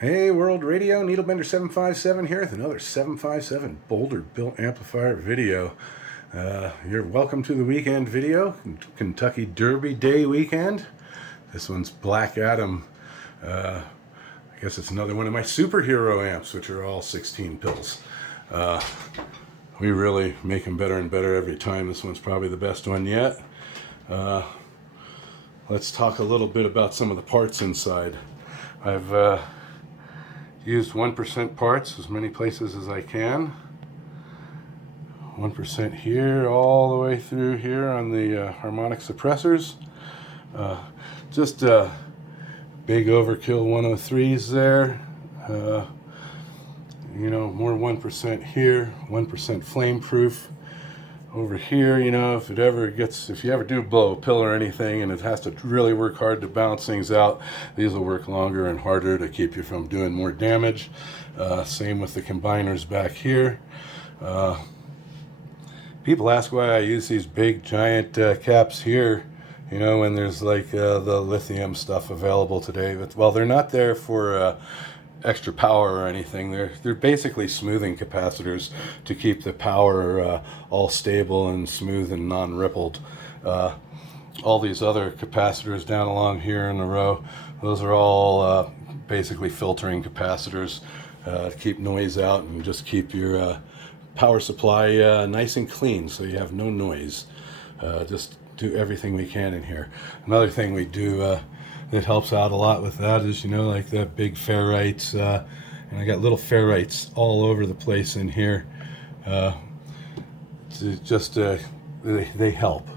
Hey World Radio, Needlebender 757 here with another 757 Boulder Built Amplifier video. You're welcome to the weekend video, Kentucky Derby Day weekend. This one's Black Adam. I guess it's another one of my superhero amps, which are all 16 pills. We really make them better and better every time. This one's probably the best one yet. Let's talk a little bit about some of the parts inside. I've used 1% parts as many places as I can. 1% here, all the way through here on the harmonic suppressors. Just big overkill 103s there. More 1% here, 1% flame proof. Over here, if you ever do blow a pill or anything and it has to really work hard to balance things out, these will work longer and harder to keep you from doing more damage. Same with the combiners back here. People ask why I use these big giant caps here, when there's like the lithium stuff available today. But, well, they're not there for extra power or anything. They're basically smoothing capacitors to keep the power all stable and smooth and non-rippled. All these other capacitors down along here in the row, those are all basically filtering capacitors to keep noise out and just keep your power supply nice and clean so you have no noise. Just do everything we can in here. Another thing we do that helps out a lot with that is, like that big ferrites, and I got little ferrites all over the place in here. They help.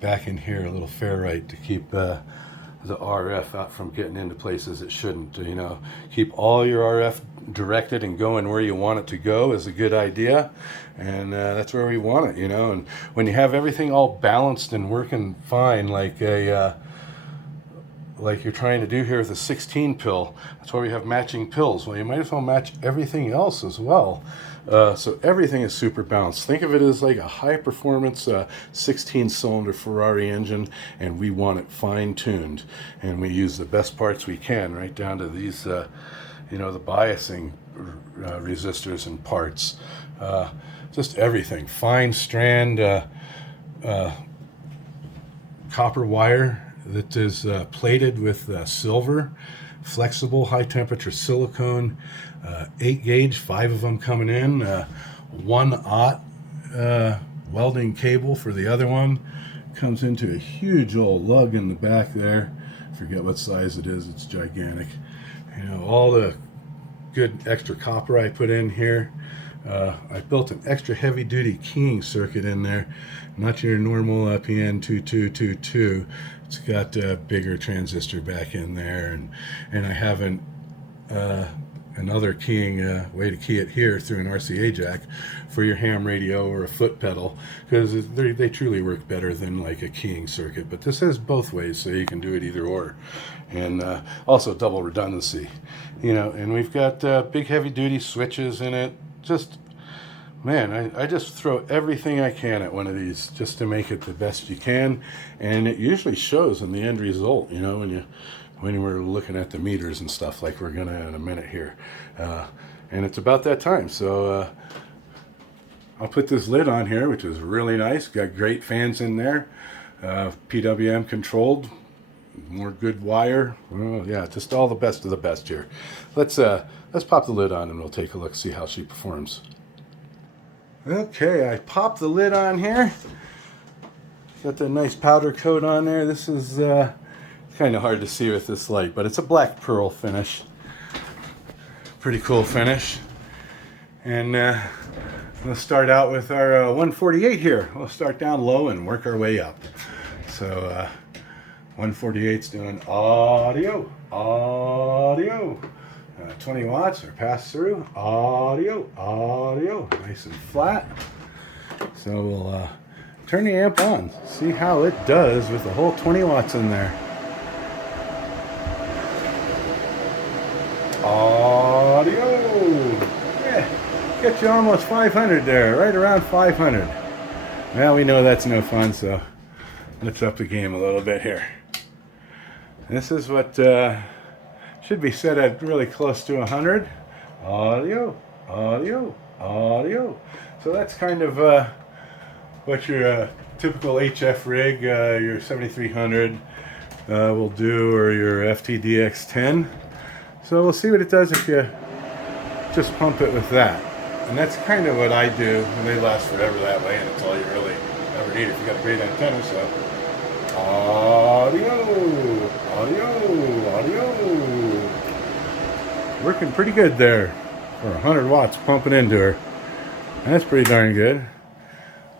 Back in here, a little ferrite to keep the RF out from getting into places it shouldn't. Keep all your RF directed and going where you want it to go is a good idea, and that's where we want it. And when you have everything all balanced and working fine, like you're trying to do here with a 16 pill, that's why we have matching pills. Well, you might as well match everything else as well. So everything is super balanced. Think of it as like a high performance 16 cylinder Ferrari engine, and we want it fine tuned. And we use the best parts we can, right down to these, the biasing resistors and parts. Just everything. Fine strand copper wire that is plated with silver, flexible high temperature silicone, 8 gauge, 5 of them coming in, 1/0 welding cable for the other one. Comes into a huge old lug in the back there. Forget what size it is, it's gigantic. All the good extra copper I put in here. I built an extra heavy duty keying circuit in there, not your normal PN2222. It's got a bigger transistor back in there, and I have another keying way to key it here through an RCA jack for your ham radio or a foot pedal, because they truly work better than like a keying circuit. But this has both ways, so you can do it either or, and also double redundancy. And we've got big heavy duty switches in it. Just, man, I just throw everything I can at one of these just to make it the best you can, and it usually shows in the end result, when we're looking at the meters and stuff like we're gonna in a minute here. And it's about that time, so I'll put this lid on here, which is really nice. Got great fans in there, PWM controlled, more good wire. Oh, yeah, just all the best of the best here. Let's pop the lid on and we'll take a look, see how she performs. Okay, I popped the lid on here. Got that nice powder coat on there. This is kind of hard to see with this light, but it's a black pearl finish. Pretty cool finish. And we'll start out with our 148 here. We'll start down low and work our way up. So 148's doing audio. 20 watts or pass through, audio, nice and flat. So we'll turn the amp on, see how it does with the whole 20 watts in there. Audio, yeah, get you almost 500 there, right around 500. Well, we know that's no fun, so let's up the game a little bit here. This is what Should be set at really close to 100. Audio, audio, audio. So that's kind of what your typical HF rig, your 7300 will do, or your FTDX10. So we'll see what it does if you just pump it with that. And that's kind of what I do, and they last forever that way, and it's all you really ever need if you got a great antenna. So audio, audio, audio. Working pretty good there for 100 watts pumping into her. That's pretty darn good.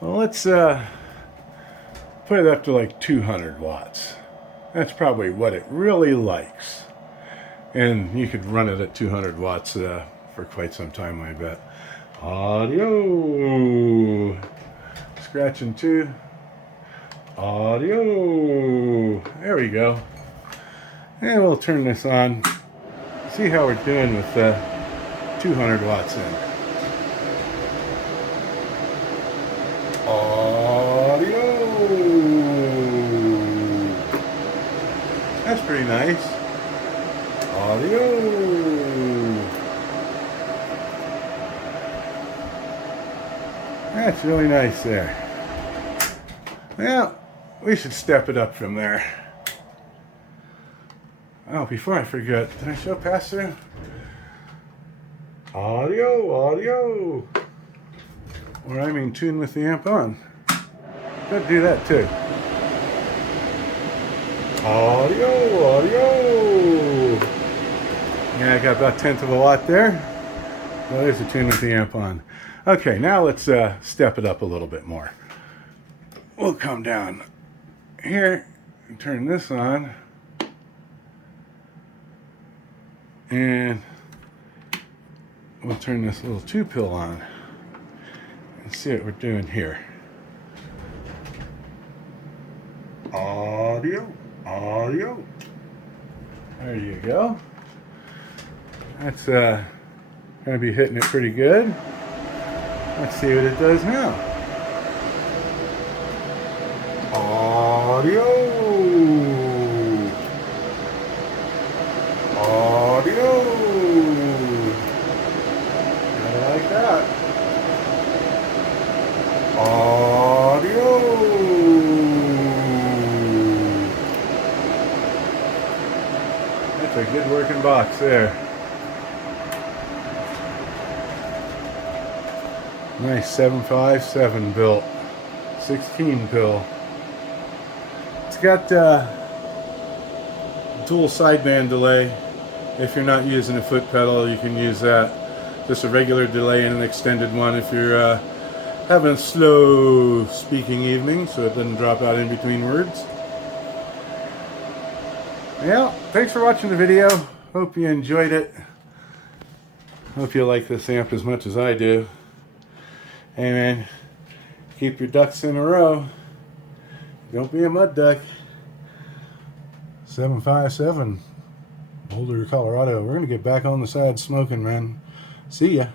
Well, let's put it up to like 200 watts. That's probably what it really likes. And you could run it at 200 watts for quite some time, I bet. Audio. Scratching too. Audio. There we go. And we'll turn this on. See how we're doing with 200 watts in. Audio. That's pretty nice. Audio. That's really nice there. Well, we should step it up from there. Oh, before I forget, did I show pass-through? Audio, audio. Or I'm in tune with the amp on. Gotta do that too. Audio, audio. Yeah, I got about 1/10 of a watt there. Well, there's a tune with the amp on. Okay, now let's step it up a little bit more. We'll come down here and turn this on. And we'll turn this little 2-pill on and see what we're doing here. Audio, audio. There you go. That's going to be hitting it pretty good. Let's see what it does now. Audio. Audio. Kinda like that. Audio. That's a good working box there. Nice 757 built, 16 pill. It's got dual sideband delay. If you're not using a foot pedal, you can use that. Just a regular delay and an extended one if you're having a slow speaking evening, so it doesn't drop out in between words. Yeah, thanks for watching the video. Hope you enjoyed it. Hope you like this amp as much as I do. Hey man, keep your ducks in a row. Don't be a mud duck. 757, Boulder, Colorado. We're going to get back on the side smoking, man. See ya.